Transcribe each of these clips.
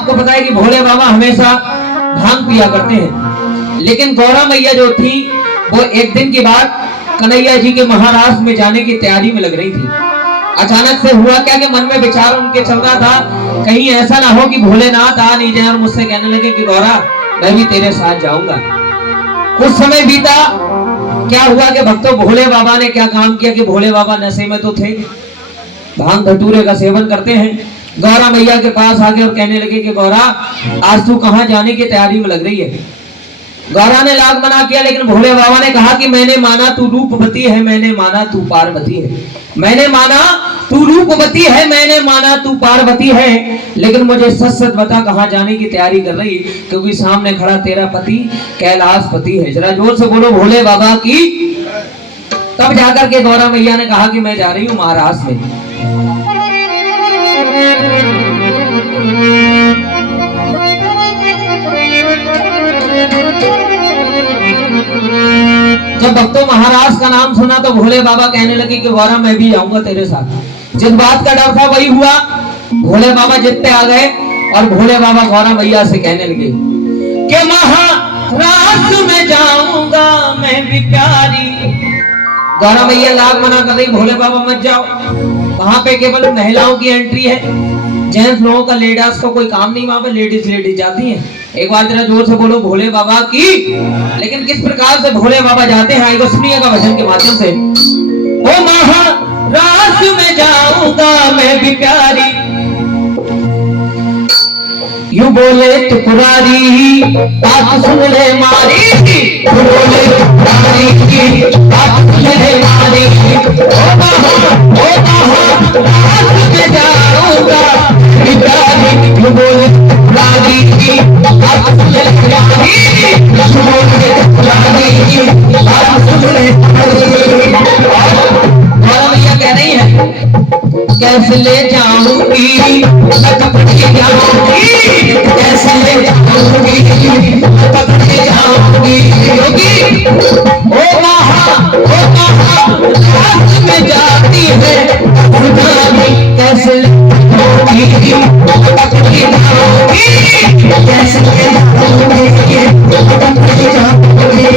आपको पता है कि भोले बाबा हमेशा भांग पिया करते हैं, लेकिन गौरा मैया जो थी वो एक दिन की बात कन्हैया जी के महाराष्ट्र में जाने की तैयारी में लग रही थी। अचानक से हुआ क्या कि मन में विचार उनके चल रहा था, कहीं ऐसा ना हो कि भोलेनाथ आ नहीं जाए और मुझसे कहने लगे कि गौरा मैं भी तेरे साथ जाऊंगा। कुछ समय बीता, क्या हुआ कि भक्तों भोले बाबा ने क्या काम किया कि भोले बाबा नशे में तो थे, भांग धतूरे का सेवन करते हैं। गौरा मैया के पास आके और कहने लगे कि गौरा आज तू कहां जाने की तैयारी में लग रही है। गौरा ने लाख मना किया, लेकिन भोले बाबा ने कहा कि मैंने माना तू रूपवती है, मैंने माना तू पार्वती है, मैंने माना तू रूपवती है, मैंने माना तू पार्वती है, लेकिन मुझे सच सच बता कहां जाने की तैयारी कर रही, क्योंकि सामने खड़ा तेरा पति कैलाशपति है। जरा जोर से बोलो भोले बाबा की। तब जाकर के गौरा मैया ने कहा कि मैं जा रही हूं महाराष्ट्र में। जब भक्तों महाराष्ट्र का नाम सुना तो भोले बाबा कहने लगे कि गौरा मैं भी जाऊंगा तेरे साथ। जिस बात का डर था वही हुआ, भोले बाबा जितने आ गए और भोले बाबा गौरा मैया से कहने लगे कि महाराष्ट्र में जाऊंगा मैं भी प्यारी। गौरा मैया लाख मना कर रही, भोले बाबा मत जाओ, वहां पे केवल महिलाओं की एंट्री है, जेंट्स लोगों का लेडीज का कोई काम नहीं, वहां पे लेडीज जाती हैं। एक बार जरा जोर से बोलो भोले बाबा की। लेकिन किस प्रकार से भोले बाबा जाते हैं आइए सुनिएगा भजन के माध्यम से। ओ महाराष्ट्र में जाऊंगा मैं भी प्यारी, यूं बोले त्रिपुरारी बात सुन ले मारी, यूं बोले त्रिपुरारी बात सुन ले मारी। ओ महाराष्ट्र में जाऊंगा मैं प्यारी, यूं बोले त्रिपुरारी बात सुन ले मारी, यूं बोले त्रिपुरारी बात सुन ले मारी। गौरा मैया कह रही है कैसे ले जाऊंगी मैं पकड़ के जाऊंगी, कैसे ले जाऊंगी मैं पकड़ के जाऊंगी योगी। ओ महाराष्ट्र में जाती है कैसे ले जाऊंगी मैं पकड़ के जाऊंगी, कैसे ले जाऊंगी मैं पकड़ के जाऊंगी।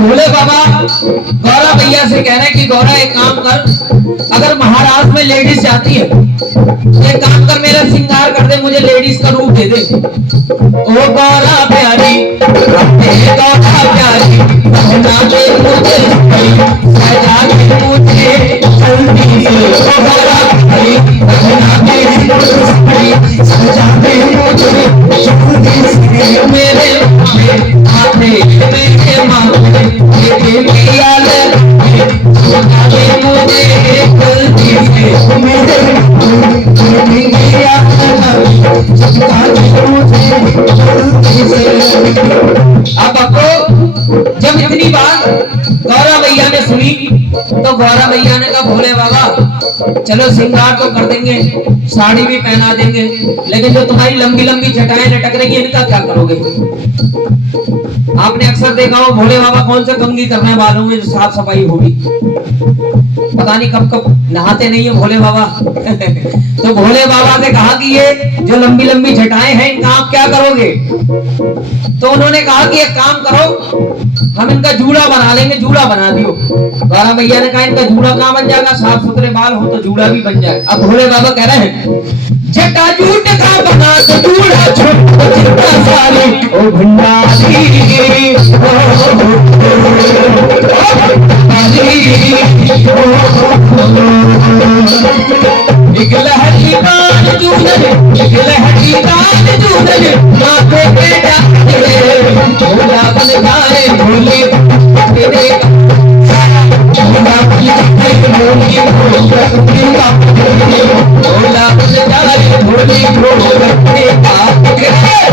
भोले बाबा गौरा मैया से कह रहे हैं कि गौरा एक काम कर, अगर महाराष्ट्र में लेडीज जाती है एक काम कर मेरा श्रृंगार कर दे, मुझे लेडीज का रूप दे दे। ओ गौरा प्यारी गौरा प्यारी बहना दे मुझे सजा दे मुझे जल्दी से, गौरा प्यारी बहना दे मुझे सजा दे मुझे जल्दी से, मेरे आते मेरे माथे ये लिया ले सजा दे मुझे जल्दी से, मेरे अब आपको जब इतनी बात गौरा मैया ने सुनी तो गौरा मैया ने कहा भोले बाबा चलो श्रृंगार तो कर देंगे, साड़ी भी पहना देंगे, लेकिन जो तुम्हारी लंबी लंबी जटाएं लटक रही है इनका क्या करोगे। आपने अक्सर देखा हो भोले बाबा कौन से कंघी करने वालों में साफ सफाई होगी, पता नहीं कब कब नहाते नहीं है भोले बाबा तो भोले बाबा से कहा कि ये जो लंबी लंबी जटाएं हैं इनका आप क्या करोगे। तो उन्होंने कहा कि एक काम करो हम इनका जूड़ा बना लेंगे, जूड़ा बना दियो। गौरा मैया ने कहा इनका जूड़ा कहां बन जाएगा, साफ सुथरे बाल हो तो जूड़ा भी बन जाए। अब भोले बाबा कह रहे हैं जटा जूट का बना तो जूड़ा छोटा साली ओ भंडारी एक लहरी बाल जूड़े गिलहरी दाल दूधन माथे पे डाले भोला बन जाए भोले तेरे भोला बन जाए भोले भोला बन जाए भोले भोला बन जाए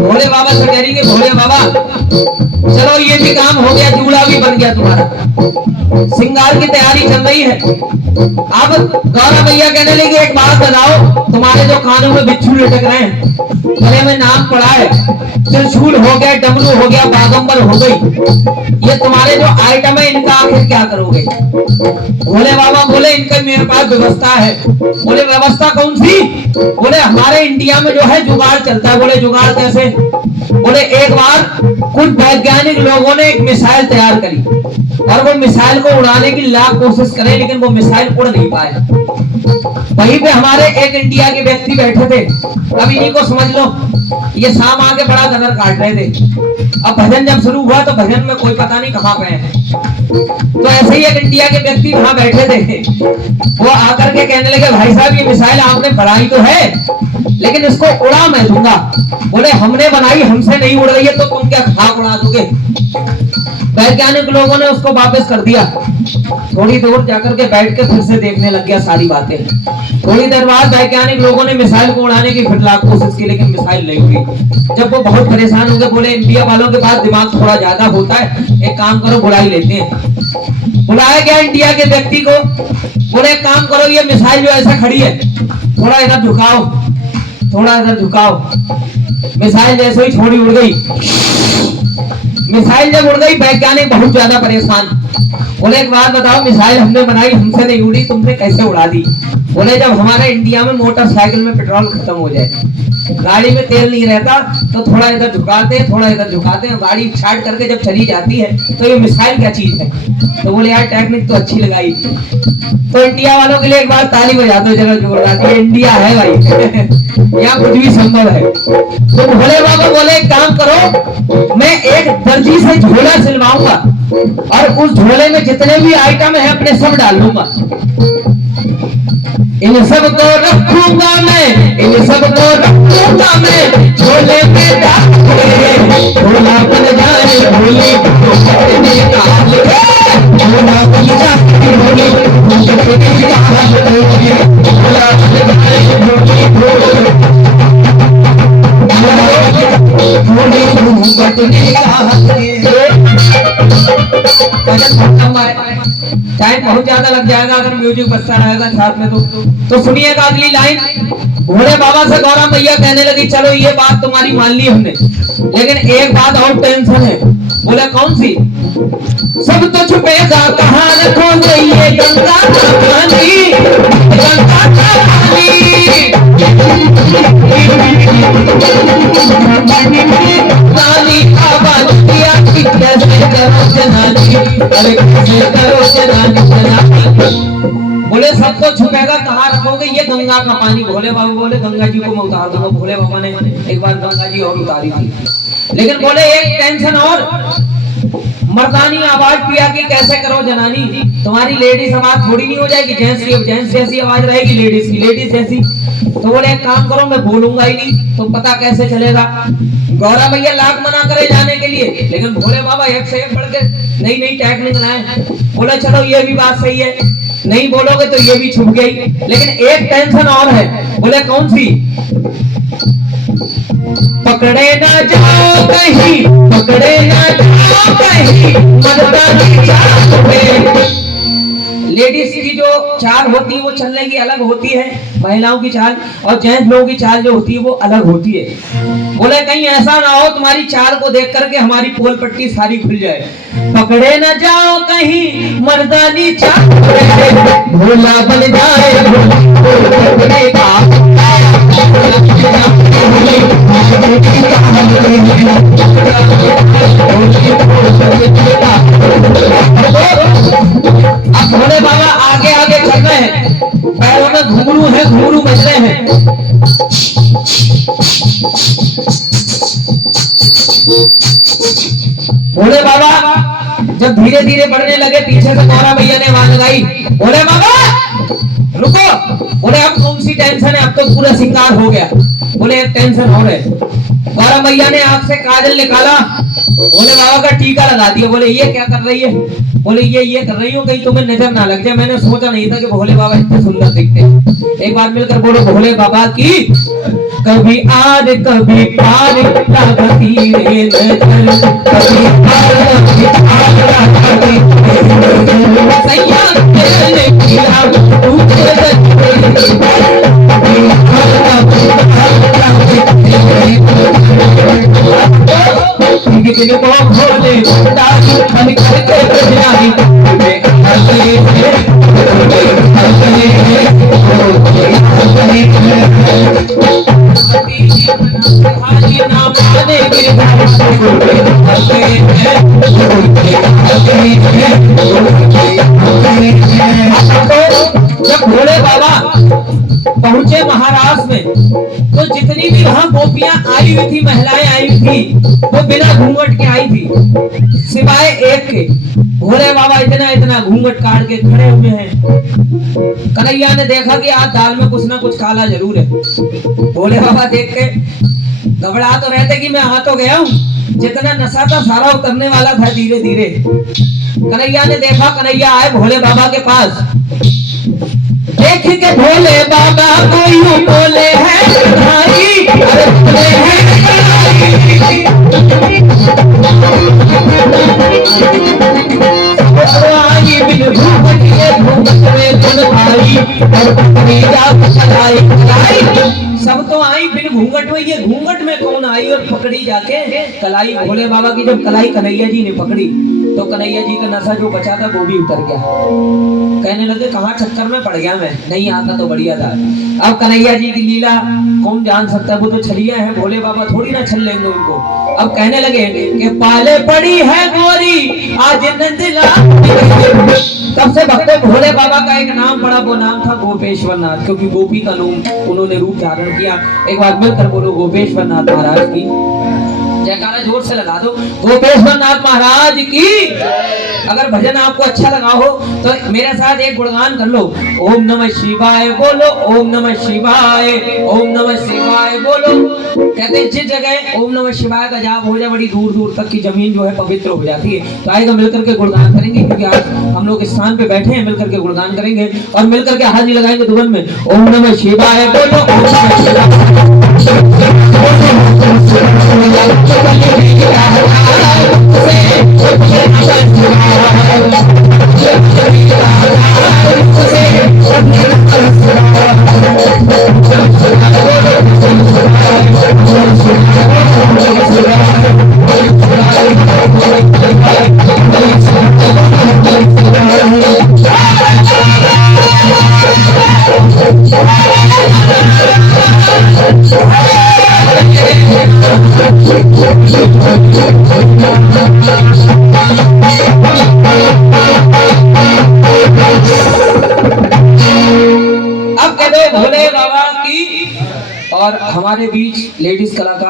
भोले बाबा से कह रही है भोले बाबा चलो ये भी काम हो गया, जूड़ा भी बन गया तुम्हारा, श्रृंगार की तैयारी चल रही है। अब गौरा मैया कहने लगी एक बात बताओ, तुम्हारे जो कानों में बिच्छू लटक रहे हैं, गले में नाम पड़ा है, त्रिशूल हो गया, डमरू हो गया, बागंबर हो गई, ये तुम्हारे जो आइटम है इनका आखिर क्या करोगे? भोले बाबा बोले इनका मेरे पास व्यवस्था है। बोले व्यवस्था कौन सी? बोले हमारे इंडिया में जो है जुगाड़ चलता है। बोले जुगाड़ कैसे? बोले एक बार कुछ वैज्ञानिक लोगों ने एक मिसाइल तैयार करी और वो मिसाइल को उड़ाने की लाख कोशिश करे लेकिन वो मिसाइल उड़ नहीं पाए। वहीं पे हमारे एक इंडिया के व्यक्ति बैठे थे, अब इन्हीं को समझ लो, ये शाम आके बड़ा गदर काट रहे थे। अब भजन जब शुरू हुआ तो भजन में कोई पता नहीं कहां पे है, तो ऐसे ही एक इंडिया के व्यक्ति वहां बैठे थे, वो आकर के कहने लगे भाई साहब ये मिसाइल आपने बनाई तो है लेकिन इसको उड़ा मैं दूंगा। बोले हमने बनाई, हमसे नहीं उड़ रही है तो तुम क्या खाक उड़ा दोगे? वैज्ञानिक लोगों ने उसको वापस कर दिया। थोड़ी दूर जाकर के बैठ के फिर से देखने लग गया सारी बातें। थोड़ी देर बाद वैज्ञानिक लोगों ने मिसाइल को उड़ाने की फिर लाख कोशिश की लेकिन मिसाइल नहीं उड़ी। जब वो बहुत परेशान हो गए, बोले इंडिया वालों के पास दिमाग थोड़ा ज्यादा होता है, एक काम करो बुला ही लेते हैं। बुलाया गया इंडिया के व्यक्ति को, बोले एक काम करो ये मिसाइल जो ऐसा खड़ी है थोड़ा इधर झुकाओ, थोड़ा इधर झुकाओ। मिसाइल जैसे ही छोड़ी उड़ गई। मिसाइल जब उड़ गई वैज्ञानिक बहुत ज्यादा परेशान। बोले एक बात बताओ मिसाइल हमने बनाई, हमसे नहीं उड़ी, तुमने कैसे उड़ा दी? बोले जब हमारे इंडिया में मोटरसाइकिल में पेट्रोल खत्म हो जाए, गाड़ी में तेल नहीं रहता तो थोड़ा इधर झुकाते हैं, थोड़ा इधर झुकाते हैं, गाड़ी छाट करके जब चली जाती है तो ये मिसाइल क्या चीज है? तो बोले यार टेक्निक तो अच्छी लगाई। तो इंडिया वालों के लिए एक बार ताली बजाते हो जरा जोरदार, ये इंडिया है भाई, यहाँ कुछ भी संभव है। तो भोले बाबा बोले एक काम करो, मैं एक दर्जी से झोला सिलवाऊंगा और उस झोले में जितने भी आइटम है अपने सब डाल लूंगा, इन सब को रखूंगा मैं, इन सब को रखूंगा मैं झोले में डाल के, झोला बन जाए भोले झोला बन जाए भोले झोला बन जाए टाइम बहुत ज्यादा लग जाएगा अगर म्यूजिक बजता रहेगा साथ में तो सुनिएगा अगली लाइन। भोले बाबा से गौरा मैया कहने लगी चलो ये बात तुम्हारी मान ली हमने, लेकिन एक बात और टेंशन है। बोले कौन सी? सब तो छुपेगा कहाँ रखोगे ये गंगा का पानी, गंगा का पानी नानी आवाज किया कि कैसे करो जनानी, अरे कैसे करो जनानी। बोले सबको छुपेगा कहाँ रखोगे ये गंगा का पानी। भोले बाबा बोले गंगा जी को मैं उतार दूंगा। भोले बाबा ने एक बार गंगा जी और उतारी थी, लेकिन बोले एक टेंशन और, मर्दानी आवाज पिया कि कैसे करो जनानी। तुम्हारी लेडीज आवाज थोड़ी नहीं हो जाएगी, जेंट्स जैसी आवाज रहेगी लेडीज की, लेडीज जैसी। तो बोले एक काम करो मैं बोलूंगा ही नहीं, तो पता कैसे चलेगा? गौरा भैया लाख मना करे जाने के लिए, लेकिन भोले बाबा एक से एक बढ़ के नई नई टेक्निक लाए। बोले चलो ये भी बात सही है, नहीं बोलोगे तो ये भी छुप गई, लेकिन एक टेंशन और है। बोले कौन सी? पकड़े ना जाओ कहीं, पकड़े ना जाओ कहीं मर्दानी चाल पे। लेडीज की जो चाल होती है वो चलने की अलग होती है, महिलाओं की चाल, और जेंट्स लोगों की चाल जो होती है वो अलग होती है। बोले कहीं ऐसा ना हो तुम्हारी चाल को देख करके हमारी पोल पट्टी सारी खुल जाए। पकड़े न जाओ कहीं मर्दानी चाल, भोला बन जाए भोले का भोले बाबा जब धीरे धीरे बढ़ने लगे, पीछे से गौरा मैया ने आवाज लगाई, भोले बाबा रुको। बोले अब कौन सी टेंशन है, अब तो पूरा श्रृंगार हो गया। बोले एक टेंशन और है। गौरा मैया ने आंख से काजल निकाला, भोले बाबा का टीका लगा दिया। बोले ये क्या कर रही है? बोले ये कर रही हूँ कहीं तुम्हें नजर ना लग जाए। मैंने सोचा नहीं था कि भोले बाबा इतने सुंदर दिखते हैं। एक बार मिलकर बोलो भोले बाबा की। कभी आर कभी पार लागती रे नजर, कभी आर कभी पार लागती सैया तेरे खिला तुझे दिल को भोले दादी मन करके बजाई तुझे नाम आने जब भोले बाबा पहुंचे महाराष्ट्र में, तो जितनी भी वहां गोपियां आई हुई थी, महिलाएं आई हुई थी, वो बिना घूंघट के आई थी, सिवाय एक के। भोले बाबा इतना घूंघट काट के खड़े हुए हैं। कन्हैया ने देखा कि आज दाल में कुछ ना कुछ काला जरूर है। भोले बाबा देख के घबरा तो रहते कि मैं आ तो गया हूँ, जितना नशा था सारा उतरने वाला था धीरे धीरे। कन्हैया ने देखा, कन्हैया आए भोले बाबा के पास, देख के भोले बाबा को यूं बोले हैं भाई, अरे बोले हैं आई बिन घूंघट के घूंघट में धुन आई, और पकड़ी जा कलाई। सब तो आई बिन घूंघट में, ये घूंघट में कौन आई और पकड़ी जाके कलाई। भोले बाबा की जब कलाई कन्हैया जी ने पकड़ी, तो कन्हैया जी का नशा जो बचा था वो भी उतर गया। कहने लगे कहाँ चक्कर में पड़ गया मैं, नहीं आता तो बढ़िया था। अब कन्हैया जी की लीला कौन जान सकता है, वो तो छलिया है, भोले बाबा थोड़ी ना छल लेंगे उनको। अब कहने लगे कि पाले पड़ी है गोरी आज नंदला। तब से भक्त भोले बाबा का एक नाम पड़ा, वो नाम था गोपेश्वर नाथ, क्योंकि गोपी का उन्होंने रूप धारण किया। एक बार मिलकर बोलो गोपेश्वर नाथ महाराज की जयकारा जोर से लगा दो, गोपेश्वर नाथ महाराज की। अगर भजन आपको अच्छा लगा हो तो मेरे साथ एक गुणगान कर लो। ओम नमः शिवाय बोलो, ओम नमः शिवाय, ओम नमः शिवाय बोलो। कहते हैं जिस जगह ओम नमः शिवाय का जाप हो जाए, बड़ी दूर दूर तक की जमीन जो है पवित्र हो जाती है। तो आएगा मिलकर के गुणगान करेंगे, क्योंकि आज हम लोग इस स्थान पे बैठे हैं, मिलकर के गुणगान करेंगे और मिलकर के हाजिरी लगाएंगे दुगन में। ओम नमः शिवाय बोलो, ओम नमः शिवाय। अब कह दो भोले बाबा की। और हमारे बीच लेडीज कलाकार